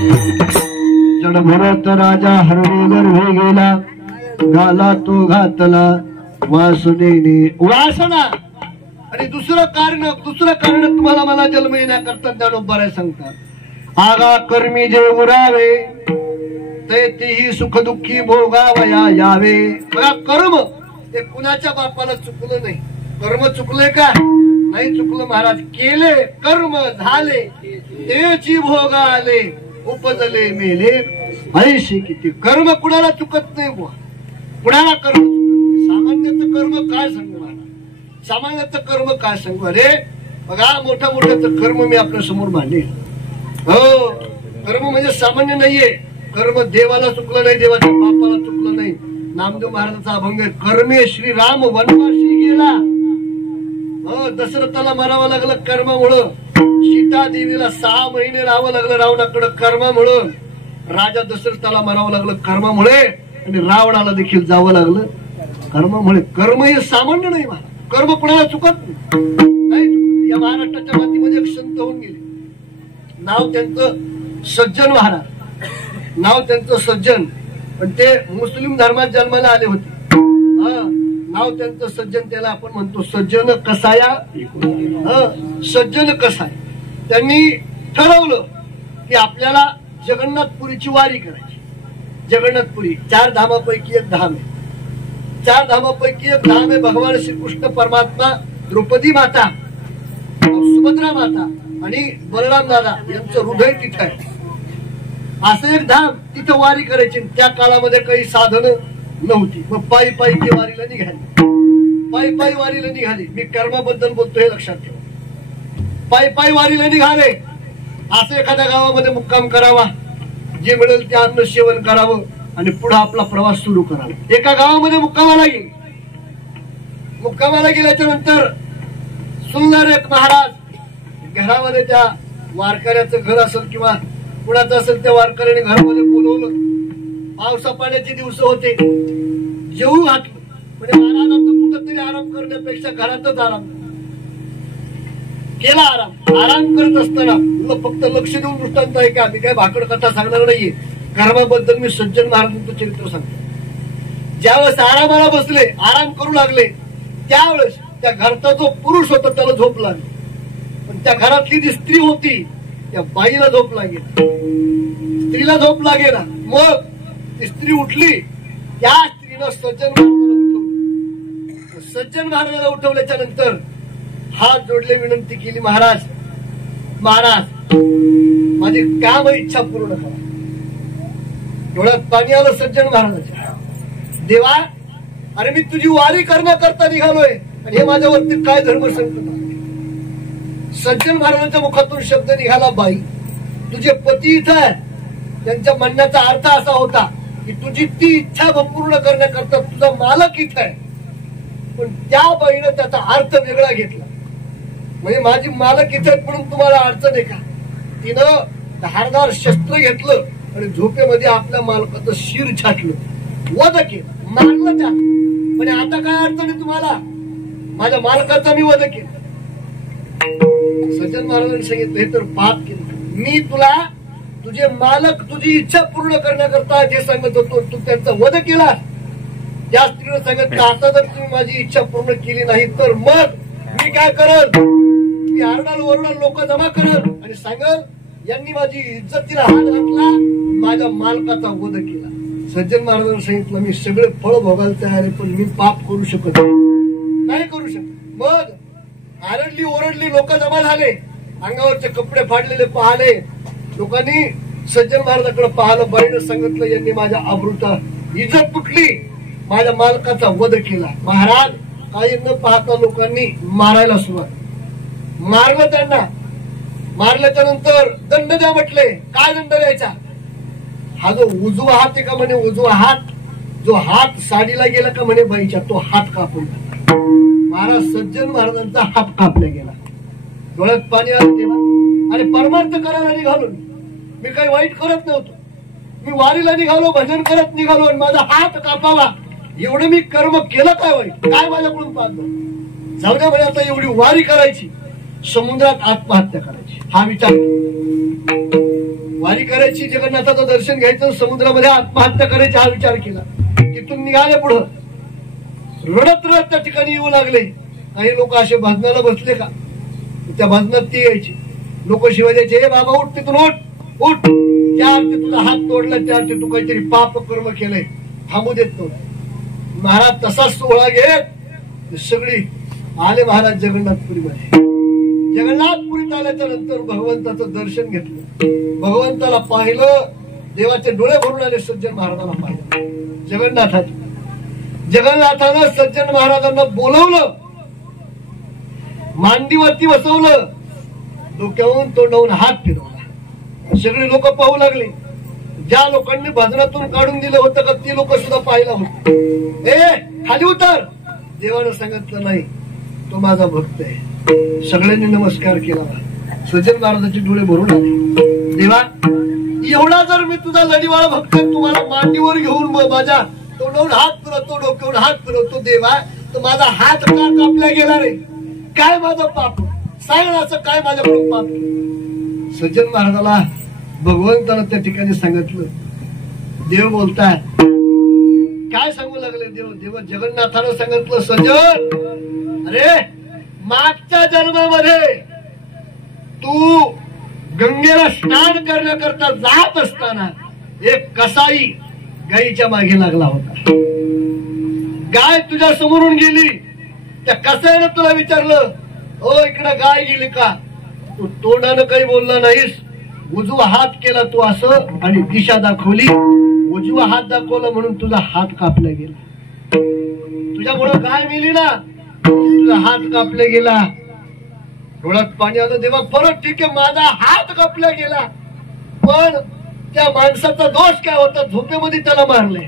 जड भरत राजा हरणे गर्भे गेला, घाला तो घातला वासनेने वासना. आणि दुसरं कारण तुम्हाला मला जन्म येण्याकरता ज्ञानोबा सांगतात. आगा कर्मी जे उरावे ते तेही सुख दुःखी भोगावया यावे. बघा कर्म ते कुणाच्या बापाला चुकलं नाही. कर्म चुकले का? नाही चुकलं महाराज. केले कर्म झाले तेची भोग आले, उपजले मेले ऐशी किती. कर्म कुणाला चुकत नाही बुवा, कुणाला कर्म सामान्याचं कर्म काय सांगू महाराज, सामान्याचं कर्म काय सांगू. अरे बघा मोठ्या मोठ्याचं कर्म मी आपल्या समोर मांडले. हो कर्म म्हणजे सामान्य नाहीये. कर्म देवाला चुकलं नाही, देवाच्या बापाला चुकलं नाही. नामदेव महाराजांचा अभंग आहे. कर्मे श्रीराम वनवासी गेला. दशरथाला मरावं लागलं कर्मामुळं. सीता देवीला 6 महिने राहावं लागलं रावणाकडे कर्मामुळं. राजा दशरथाला मरावं लागलं कर्मामुळे आणि रावणाला देखील जावं लागलं कर्मामुळे. कर्म हे सामान्य नाही महाराज. कर्म कुणाला चुकत नाही. या महाराष्ट्राच्या मातीमध्ये एक संत होऊन गेले. नाव त्यांचं सज्जन महाराज, नाव त्यांचं सज्जन. पण ते मुस्लिम धर्मात जन्माला आले होते. नाव त्यांचं सज्जन. त्याला आपण म्हणतो सज्जन कसाया. सज्जन कसाय. त्यांनी ठरवलं की आपल्याला जगन्नाथपुरीची वारी करायची. जगन्नाथपुरी 4 धामापैकी एक धाम आहे. 4 धामापैकी एक धाम आहे. भगवान श्रीकृष्ण परमात्मा, द्रौपदी माता, सुभद्रा माता आणि बलराम दादा यांचं हृदय तिथं आहे. असं एक धाम. तिथं वारी करायची. त्या काळामध्ये काही साधनं नव्हती. मग पायी पायी ते वारीला निघाले. पायी पायी वारीला निघाले. मी कर्माबद्दल बोलतो हे लक्षात ठेवा. पायी पायी वारीला निघाले. असं एखाद्या गावामध्ये मुक्काम करावा, जे मिळेल ते अन्न सेवन करावं आणि पुढे आपला प्रवास सुरू करावा. एका गावामध्ये मुक्कामाला गेले. मुक्कामाला गेल्याच्या नंतर सुंदर एक महाराज घरामध्ये, त्या वारकऱ्याचं घर असेल किंवा कुणाचं असेल, त्या वारकऱ्याने घरामध्ये बोलवलं. पावसा पाण्याचे दिवस होते. जेवू घातलं. म्हणजे महाराज आता कुठंतरी आराम करण्यापेक्षा घरातच आराम केला. आराम करत असताना फक्त लक्ष देऊन दृष्टांत आहे का, मी काय भाकड कथा सांगणार नाहीये. कर्माबद्दल मी सज्जन महाराजांचं चरित्र सांगतो. ज्यावेळेस आरामाला बसले, आराम करू लागले, त्यावेळेस त्या घरचा जो पुरुष होता त्याला झोप लागली. पण त्या घरातली जी स्त्री होती त्या बाईला झोप लागेल. स्त्रीला झोप लागेल. मग ती स्त्री उठली. त्या स्त्रीनं सज्जन महाराजाला उठवलं. सज्जन महाराजाला उठवल्याच्या नंतर हात जोडले, विनंती केली, महाराज महाराज माझी काम इच्छा पूर्ण करा. डोळ्यात पाणी आलं सज्जन महाराजाच्या. देवा, अरे मी तुझी वारी करण्याकरता निघालोय आणि हे माझ्यावरती काय धर्म संकट. सज्जन महाराजांच्या मुखातून शब्द निघाला, बाई तुझे पती इथं आहे. त्यांच्या म्हणण्याचा अर्थ असा होता की तुझी ती इच्छा पूर्ण करण्याकरता तुझा मालक इथं आहे. पण त्या बाईनं त्याचा अर्थ वेगळा घेतला. म्हणजे माझी मालक इथे म्हणून तुम्हाला अडचण आहे का. तिनं धारदार शस्त्र घेतलं आणि झोपेमध्ये आपल्या मालकाचं शिर छाटलं, वध केलं, मारलं त्या. म्हणजे आता काय अडचण आहे तुम्हाला, माझ्या मालकाचा मी वध केला. सज्जन महाराजांनी सांगितलं, हे तर पाप केलं. मी तुला तुझे मालक तुझी इच्छा पूर्ण करण्याकरता जे सांगत होतो, तू त्यांचा वध केला. त्या स्त्रीनं सांगितलं, आता जर तुम्ही माझी इच्छा पूर्ण केली नाही तर मग मी काय करल, मी आरडाल ओरडाल, लोक जमा करल आणि सांगल यांनी माझी इज्जतीला हात घातला, माझ्या मालकाचा वध केला. सज्जन महाराजांनी सांगितलं, मी सगळे फळ भोगायला तयार आहे, पण मी पाप करू शकत नाही करू शकत. मग आरडली ओरडली, लोक जमा झाले, अंगावरचे कपडे फाडलेले पाहिले. लोकांनी सज्जन महाराजांकडे पाहिलं. बाईनं सांगितलं, यांनी माझ्या अमृता इज्जत तुटली, माझ्या मालकाचा वध केला. महाराज काही न पाहता लोकांनी मारायला सुरुवात. मारलं त्यांना. मारल्याच्या नंतर दंड द्या म्हटले. काय दंड द्यायचा. हा जो उजवा हात आहे का म्हणे, उजवा हात जो हात साडीला गेला का म्हणे बाईच्या, तो हात कापून टाकला. महाराज सज्जन महाराजांचा हात कापला गेला. डोळ्यात पाणी आलं तेव्हा. आणि परमार्थ करायला निघालो मी काही वाईट करत नव्हतो. मी वारीला निघालो, भजन करत निघालो आणि माझा हात कापावा एवढं मी कर्म केलं. काय वाईट, काय माझ्याकडून पाहतो. जाऊ द्या म्हणे, आता एवढी वारी करायची, समुद्रात आत्महत्या करायची हा विचार. वारी करायची, जगन्नाथाचं दर्शन घ्यायचं, समुद्रामध्ये आत्महत्या करायची हा विचार केला. तिथून निघाले पुढं, रडत रडत त्या ठिकाणी येऊ लागले. काही लोक असे भजनाला बसले का, त्या भजनात ती यायची. लोक शिवाय द्यायचे, हे बाबा उठ तिथून, उठ उठ, त्या अर्थी तुझा हात तोडला, त्या अर्थी तू काहीतरी पाप कर्म केलंय, थांबू देत नव्हता. महाराज तसाच सोहळा घेत सगळी आले महाराज जगन्नाथपुरीमध्ये. जगन्नाथपुरीत आल्याच्या नंतर भगवंताचं दर्शन घेतलं, भगवंताला पाहिलं, देवाचे डोळे भरून आले. सज्जन महाराजांना पाहिलं जगन्नाथानं सज्जन महाराजांना बोलवलं, मांडीवरती बसवलं, डोक्यावरून तोंडावून हात फिरवला. सगळे लोक पाहू लागले. ज्या लोकांनी भजनातून काढून दिलं होतं का ती लोक सुद्धा पाहायला होते. ए खाली उतर, देवानं सांगितलं नाही तो माझा भक्त आहे. सगळ्यांनी नमस्कार केला. सज्जन महाराजांचे डोळे भरून आले. देवा, एवढा जर मी तुझा लढीवाळा भक्त तुम्हाला मांडीवर घेऊन माझ्या तोंडावरून हात फिरवतो, डोक्यावरून हात फिरवतो, देवा तर माझा हात का कापला गेला रे? काय माझं पाप सांग, असं काय माझ्याकडून पाप? सज्जन महाराजाला भगवंतानं त्या ठिकाणी सांगितलं. देव बोलताय, काय सांगू लागले देव जगन्नाथानं सांगितलं, सज्जन, अरे मागच्या जन्मामध्ये तू गंगेला स्नान करण्याकरता जात असताना एक कसाई गायीच्या मागे लागला होता. गाय तुझ्या समोरून गेली, त्या कसाईनं तुला विचारलं, ओ इकडं गाय गेली का? तू तोंडानं काही बोलला नाहीस, उजवा हात केला तू असं आणि दिशा दाखवली. उजवा हात दाखवला म्हणून तुझा हात कापला गेला. तुझ्यामुळे गाय मेली ना, तुझा हात कापला गेला. डोळ्यात पाणी आलं. देवा परत ठीक आहे, माझा हात कापला गेला, पण त्या माणसाचा दोष काय होता? झोपेमध्ये त्याला मारले.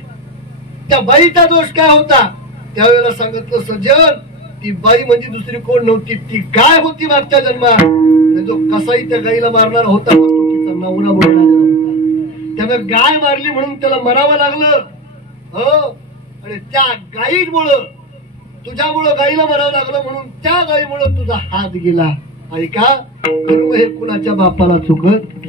त्या बाईचा दोष काय होता? त्यावेळेला सांगितलं, सज्जन, ती बाई म्हणजे दुसरी कोण नव्हती, ती गाय होती मागच्या जन्मात. जो कसाई त्या गाईला मारणार होता तो तिचा नवरा म्हणून होता. त्यानं गाय मारली म्हणून त्याला मरावं लागलं. हो, आणि त्या गाईमुळं, तुझ्यामुळं गाईला मरावं लागलं म्हणून त्या गाईमुळं तुझा हात गेला. ऐका, कर्म हे कुणाच्या बापाला चुकत